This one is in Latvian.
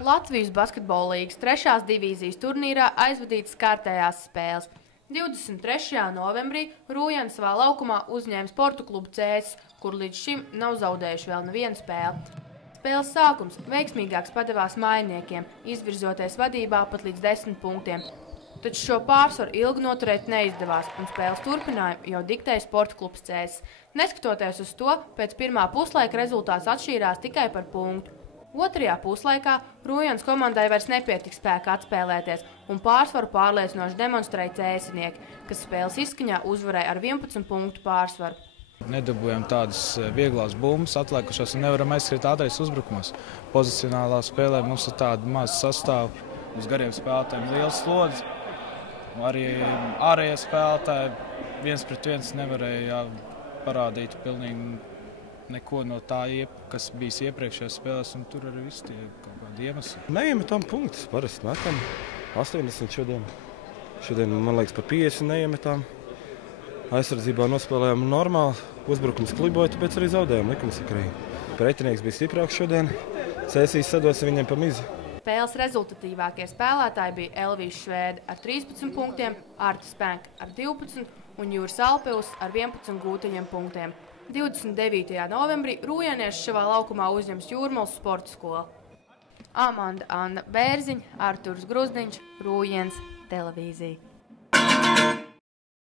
Latvijas basketbola līgas 3. divīzijas turnīrā aizvadītas kārtējās spēles. 23. novembrī Rūjens savā laukumā uzņēma sportu klubu Cēsis, kur līdz šim nav zaudējuši vēl nevienu spēli. Spēles sākums veiksmīgāks padevās mājniekiem, izvirzoties vadībā pat līdz 10 punktiem. Taču šo pārsvaru ilgi noturēt neizdevās, un spēles turpinājumu jau diktēja sporta klubs Cēsis. Neskatoties uz to, pēc pirmā puslaika rezultāts atšķīrās tikai par punktu. Otrajā puslaikā Rūjens komandai vairs nepietika spēka atspēlēties, un pārsvaru pārliecinoši demonstrēja cēsinieki, kas spēles izskaņā uzvarēja ar 11 punktu pārsvaru. Nedabūjām tādas vieglās bumbas, atliekušās un nevaram aizskriet ātrais uzbrukumos. Pozicionālā spēlē mums ir tāda maza sastāva, uz gariem spēlētājiem liels slodzi. Arī ārējie spēlētāji viens pret viens nevarēja parādīt pilnīgi neko no tā, kas bijis iepriekšējās spēlēs, un tur arī viss tie kaut kādi iemesli. Neiemetam punktus, parasti metam 80 šodien. Šodien, man liekas, pa 50 neiemetām. Aizsardzībā nospēlējām normāli, uzbrukums kliboja, tāpēc arī zaudējām likumsakarīgi. Pretinieks bija stiprāks šodien, Cēsīs sadosim viņiem pa mizi. Spēles rezultatīvākie spēlētāji bija Elvijas Švēde ar 13 punktiem, Artis Penka ar 12 un Jūras Alpevs ar 11 gūtajiem punktiem. 29. novembrī rūjienieši šavā laukumā uzņems Jūrmalas sporta skolu. Amanda Anna Bērziņa, Arturs Gruzdiņš, Rūjens televīzija.